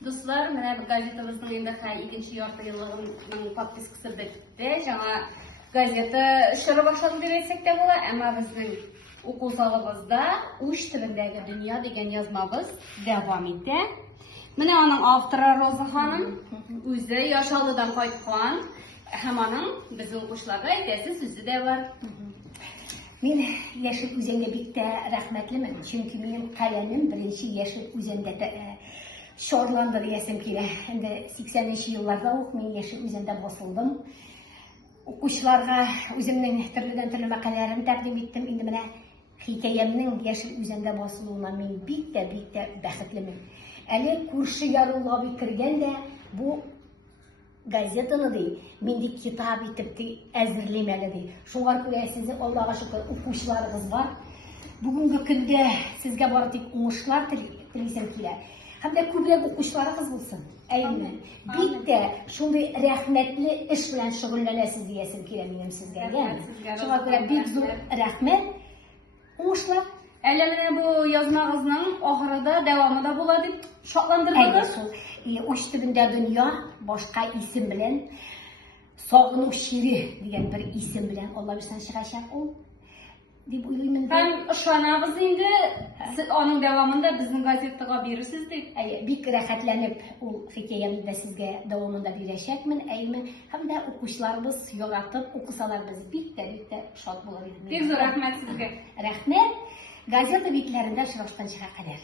Dostlar, менә бу газетабызның инде 2нче ярты еллыгының подпискасы бетте. Жаңа газета чыра башлады дип әйтсәк тә була, әмма безнең уку залыбызда уч телендәге дөнья дигән язмабыз дәвам итә. Менә аның авторы Роза ханым үзе Яшалыдан кайткан һәм аның безнең укучыларга әйтәсе сүзе дә бар. Мин Яшел Үзәнгә бик тә рәхмәтлемен, чөнки минем каләмем беренче Яшел Үзәндә шорланды диясем килә. Инде 80нче елларда ук мин Яшел Үзәндә басылдым. Укучыларга үземнең төрледән-төрле мәкаләләрен тәкъдим иттем. Инде менә хикәямнең Яшел Үзәндә басылуына мин бик тә бәхетлемен. Әле күрше ярулга бик кергәндә бу газетаны ди, мин ди китап итеп әзерлим әле ди. Шуңар күрә сезне Аллага шөкер укучыларыгыз бар. Бүгенге көндә сезгә бары тик уңышлар телисем килә. Һәм дә күбрәк укучыларыгыз булсын. Әйе. Бик тә шундый рәхмәтле эш белән шөгыльләнәсез диясем килә минем сезгә. Шуңа күрә бик зур рәхмәт. Уңышлар. Әле менә бу язмагызның ахырында дәвамы да була дип шатландырдыгыз. Уч төбендә дөнья башка исем белән, сагыну шире дигән бер исем белән Алла бирсән чыгачак ул дип уйлыйм. Һәм ышанабыз инде, сез аның дәвамында безнең газетага бирерсез дип. Бик рәхәтләнеп ул хикәямне дә сезгә дәвамында бирәчәкмен. Һәм дә укучыларыбыз яратып укысалар без бик тә шат булыр идек. Бик зур рәхмәт сезгә. Рәхмәт. Газета битләрендә очрашканчыга кадәр.